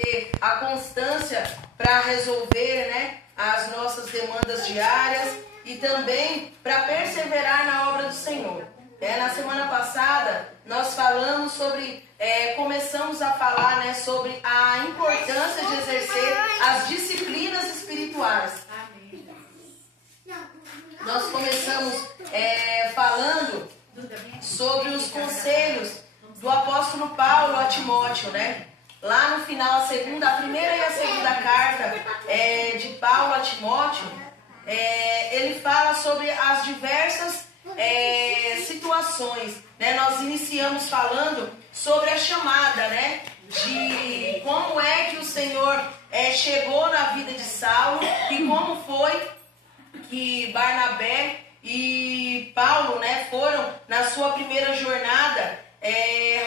ter a constância para resolver, né, as nossas demandas diárias e também para perseverar na obra do Senhor. Na semana passada nós falamos sobre, começamos a falar, né, sobre a importância de exercer as disciplinas espirituais. Nós começamos falando sobre os conselhos do apóstolo Paulo a Timóteo, né? Lá no final, a primeira e a segunda carta de Paulo a Timóteo, ele fala sobre as diversas situações, né? Nós iniciamos falando sobre a chamada, né? De como é que o Senhor chegou na vida de Saulo e como foi que Barnabé e Paulo, né, foram na sua primeira jornada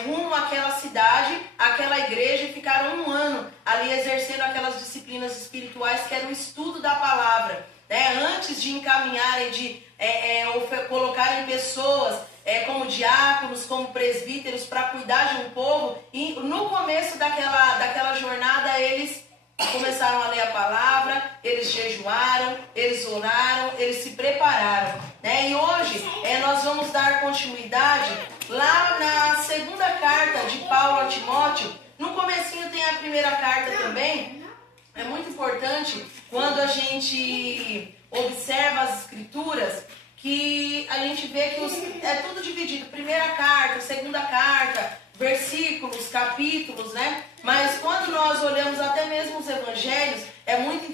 rumo àquela cidade, àquela igreja, e ficaram 1 ano ali exercendo aquelas disciplinas espirituais que era o estudo da palavra, né, antes de encaminharem, de colocarem pessoas como diáconos, como presbíteros para cuidar de um povo. E no começo daquela jornada eles começaram a ler a palavra, eles jejuaram, eles oraram, eles se prepararam, né? E hoje nós vamos dar continuidade lá na segunda carta de Paulo a Timóteo. No comecinho tem a primeira carta também. É muito importante quando a gente observa as escrituras, que a gente vê que é tudo dividido, primeira carta, segunda carta, versículos, capítulos, né? Mas quando nós olhamos até mesmo os evangelhos, é muito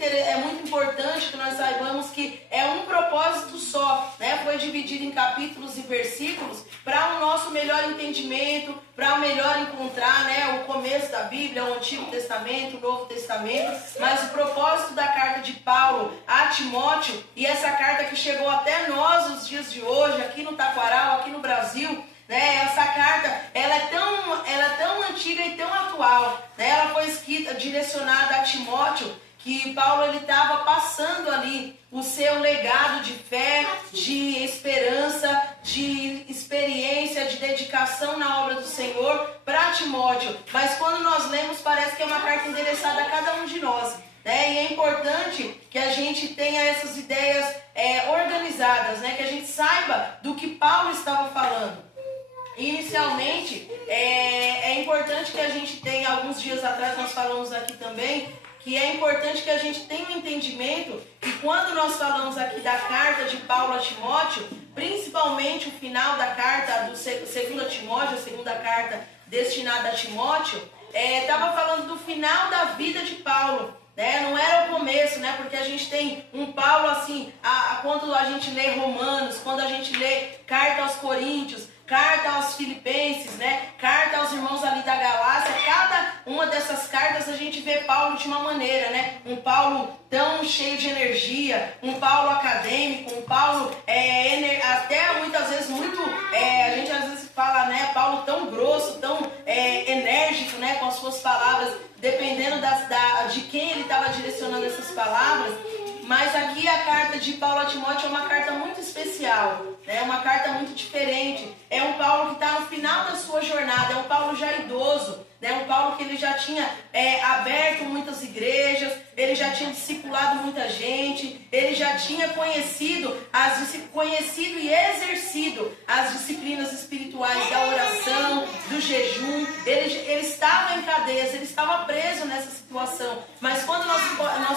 importante que nós saibamos que é um propósito só, né? Foi dividido em capítulos e versículos para o nosso melhor entendimento, para o melhor encontrar, né, o começo da Bíblia, o Antigo Testamento, o Novo Testamento. Mas o propósito da carta de Paulo a Timóteo, e essa carta que chegou até nós nos dias de hoje, aqui no Taquaral, aqui no Brasil, né, essa carta ela é tão antiga e tão atual, né? Ela foi escrita, direcionada a Timóteo, que Paulo ele estava passando ali o seu legado de fé, de esperança, de experiência, de dedicação na obra do Senhor para Timóteo. Mas quando nós lemos, parece que é uma carta endereçada a cada um de nós, né? E é importante que a gente tenha essas ideias organizadas, né? Que a gente saiba do que Paulo estava falando. Inicialmente, é importante que a gente tenha, alguns dias atrás nós falamos aqui também, que é importante que a gente tenha um entendimento que quando nós falamos aqui da carta de Paulo a Timóteo, principalmente o final da carta do 2 Timóteo, a segunda carta destinada a Timóteo, estava falando do final da vida de Paulo, né? Não era o começo, né? Porque a gente tem um Paulo assim, quando a gente lê Romanos, quando a gente lê carta aos Coríntios, carta aos Filipenses, né? Carta aos irmãos ali da Galácia, cada uma dessas cartas a gente vê Paulo de uma maneira, né? Um Paulo tão cheio de energia, um Paulo acadêmico, um Paulo até muitas vezes muito, a gente às vezes fala, né? Paulo tão grosso, tão enérgico, né? Com as suas palavras, dependendo de quem ele estava direcionando essas palavras. Mas aqui a carta de Paulo a Timóteo é uma carta muito especial, né? Uma carta muito diferente. É um Paulo que está no final da sua jornada, é um Paulo já idoso, né? Um Paulo que ele já tinha aberto muitas igrejas, ele já tinha discipulado muita gente, ele já tinha conhecido e exercido as disciplinas espirituais da oração, do jejum. Ele estava em cadeias, ele estava preso nessa situação. Mas quando nós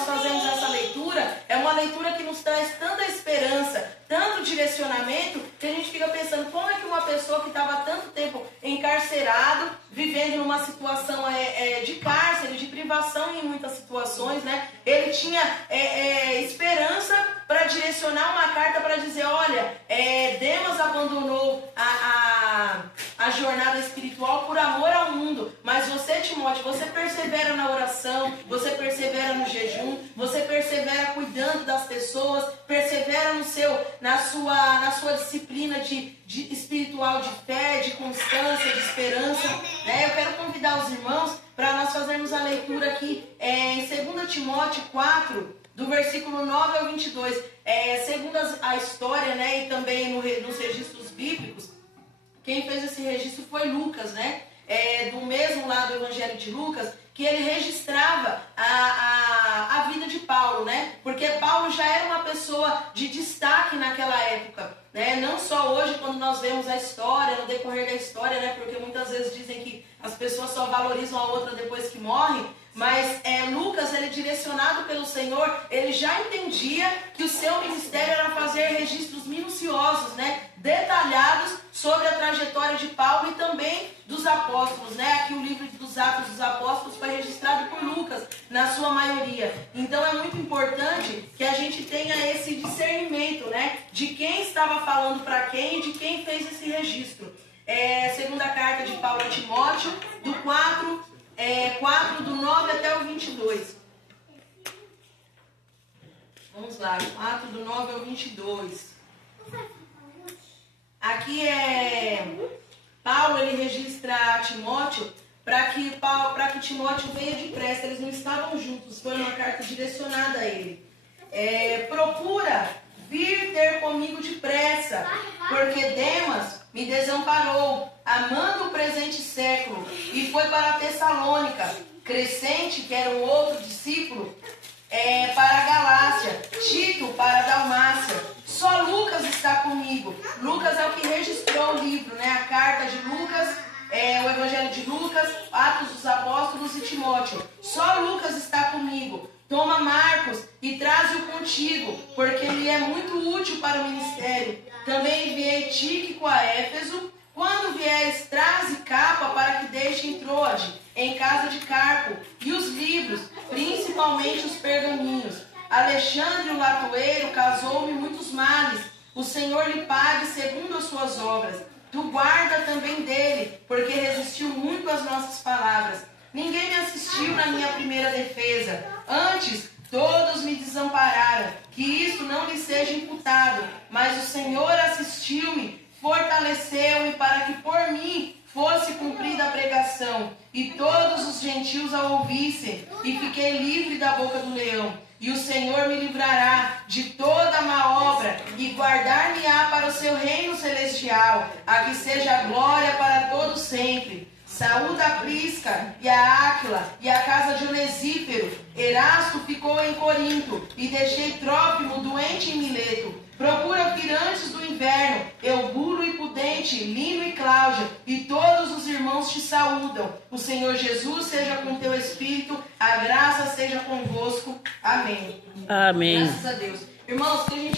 fazemos essa leitura, é uma leitura que nos traz tanta esperança, tanto direcionamento, que a gente fica pensando como é que uma pessoa que estava há tanto tempo encarcerado, vivendo numa situação de cárcere, de privação em muitas situações, né? Ele tinha esperança para direcionar uma carta para dizer, olha, Demas abandonou a jornada espiritual por amor ao mundo, mas você, Timóteo, você persevera na oração, você persevera no jejum, você persevera cuidando das pessoas, persevera na sua disciplina de espiritual de fé, de constância, de esperança, né? Eu quero convidar os irmãos para nós fazermos a leitura aqui em 2 Timóteo 4, do versículo 9 ao 22. Segundo a história, né, e também nos registros bíblicos, quem fez esse registro foi Lucas, né? Do mesmo lado do Evangelho de Lucas, que ele registrava a vida de Paulo, né? Porque Paulo já era uma pessoa de destaque naquela época, né? Não só hoje, quando nós vemos a história, no decorrer da história, né? Porque muitas vezes dizem que as pessoas só valorizam a outra depois que morre, mas Lucas, ele direcionado pelo Senhor, ele já entendia que o seu ministério era fazer registros minuciosos, né? Detalhados sobre a trajetória de Paulo e também dos apóstolos, né? Aqui o livro dos Atos dos Apóstolos foi registrado por Lucas, na sua maioria. Então é muito importante que a gente tenha esse discernimento, né? De quem estava falando para quem e de quem fez esse registro. Segunda carta de Paulo a Timóteo, do 4 do 9 até o 22. Vamos lá, 4 do 9 ao 22. Aqui Paulo, ele registra a Timóteo para que Timóteo venha depressa. Eles não estavam juntos, foi uma carta direcionada a ele. Procura vir ter comigo depressa, porque Demas me desamparou, amando o presente século, e foi para Tessalônica. Crescente, que era um outro discípulo, para a Galácia, Tito para a Dalmácia. Só Lucas está comigo. Lucas é o que registrou o livro, né? A carta de Lucas, o Evangelho de Lucas, Atos dos Apóstolos e Timóteo. Só Lucas está comigo. Toma Marcos e traze-o contigo, porque ele é muito útil para o ministério. Também enviei Tíquico a Éfeso. Quando vieres, traze capa para que deixe em Troade, em casa de Carpo, e os livros, principalmente os pergaminhos. Alexandre, o latoeiro, causou-me muitos males. O Senhor lhe pague segundo as suas obras. Tu guarda também dele, porque resistiu muito às nossas palavras. Ninguém me assistiu na minha primeira defesa. Antes, todos me desampararam. Que isto não lhe seja imputado. Mas o Senhor assistiu-me, fortaleceu-me para que por mim fosse cumprida a pregação, e todos os gentios a ouvissem, e fiquei livre da boca do leão. E o Senhor me livrará de toda má obra, e guardar-me-á para o seu reino celestial, a que seja a glória para todo sempre. Saúda a Prisca e a Áquila e a casa de Onesífero. Erasto ficou em Corinto, e deixei Trófimo doente em Mileto. Procura vir antes do inverno, Eubulo e Pudente, Lino e Cláudia, e todos os irmãos te saúdam. O Senhor Jesus seja com teu espírito, a graça seja convosco. Amém. Amém. Graças a Deus. Irmãos, que a gente